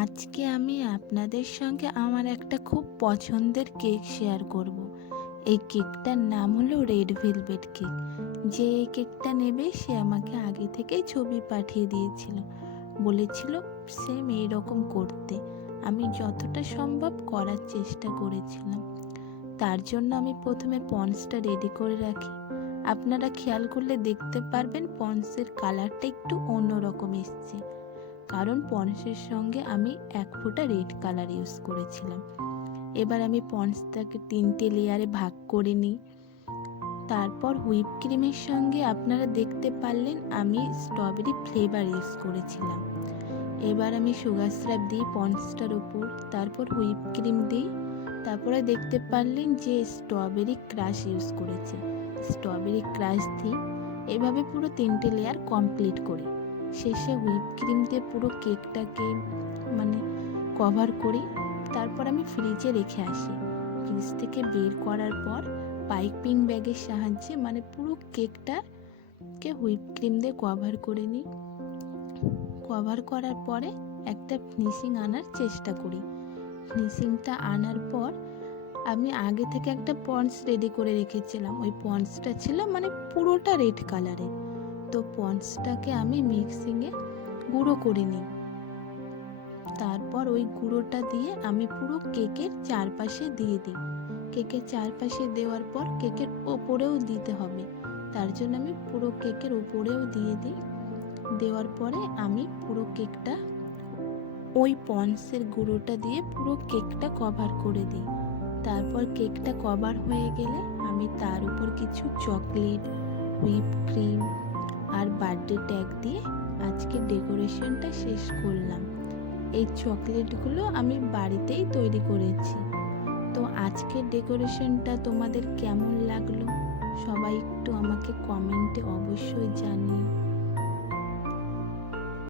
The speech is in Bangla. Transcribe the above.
আজকে আমি আপনাদের সঙ্গে আমার একটা খুব পছন্দের কেক শেয়ার করব। এই কেকটার নাম হলো রেড ভেলভেট কেক। যে এই কেকটা নেবে সে আমাকে আগে থেকেই ছবি পাঠিয়ে দিয়েছিল, বলেছিল সেম এইরকম করতে। আমি যতটা সম্ভব করার চেষ্টা করেছিলাম। তার জন্য আমি প্রথমে পন্সটা রেডি করে রাখি। আপনারা খেয়াল করলে দেখতে পারবেন পন্সের কালারটা একটু অন্যরকম এসছে, কারণ পন্সের সঙ্গে আমি 1 ফোঁটা রেড কালার ইউজ করেছিলাম। এবার আমি পন্সটাকে 3টে লেয়ারে ভাগ করে নিই। তারপর হুইপ ক্রিমের সঙ্গে আপনারা দেখতে পারলেন আমি স্ট্রবেরি ফ্লেভার ইউজ করেছিলাম। এবার আমি সুগার সিরাপ দিই পন্সটার উপর, তারপর হুইপ ক্রিম দিই, তারপরে দেখতে পারলেন যে স্ট্রবেরি ক্রাশ ইউজ করেছি, স্ট্রবেরি ক্রাশ দিই। এভাবে পুরো 3টে লেয়ার কমপ্লিট করি। শেষে হুইপ ক্রিম দিয়ে পুরো কেকটাকে কভার করি। তারপর আমি ফ্রিজে রেখে আসি। ফ্রিজ থেকে বের করার পর পাইপিং ব্যাগের সাহায্যে পুরো কেকটাকে হুইপ ক্রিম দিয়ে কভার করে নিই। কভার করার পরে একটা ফিনিশিং আনার চেষ্টা করি। ফিনিশিংটা আনার পর আমি আগে থেকে একটা পন্স রেডি করে রেখেছিলাম। ওই পন্সটা ছিল পুরোটা রেড কালারের। তো পন্সটাকে আমি মিক্সিংয়ে গুঁড়ো করে নিই। তারপর ওই গুঁড়োটা দিয়ে আমি পুরো কেকের চারপাশে দিয়ে দিই। কেকের চারপাশে দেওয়ার পর কেকের ওপরেও দিতে হবে, তার জন্য আমি পুরো কেকের ওপরেও দিয়ে দিই। দেওয়ার পরে আমি পুরো কেকটা ওই পন্সের গুঁড়োটা দিয়ে পুরো কেকটা কভার করে দিই। তারপর কেকটা কভার হয়ে গেলে আমি তার উপর কিছু চকলেট, হুইপ ক্রিম আর বার্থডে ট্যাগ দিয়ে আজকে ডেকোরেশনটা শেষ করলাম। এই চকলেটগুলো আমি বাড়িতেই তৈরি করেছি। তো আজকের ডেকোরেশনটা তোমাদের কেমন লাগলো সবাই একটু আমাকে কমেন্টে অবশ্যই জানিও।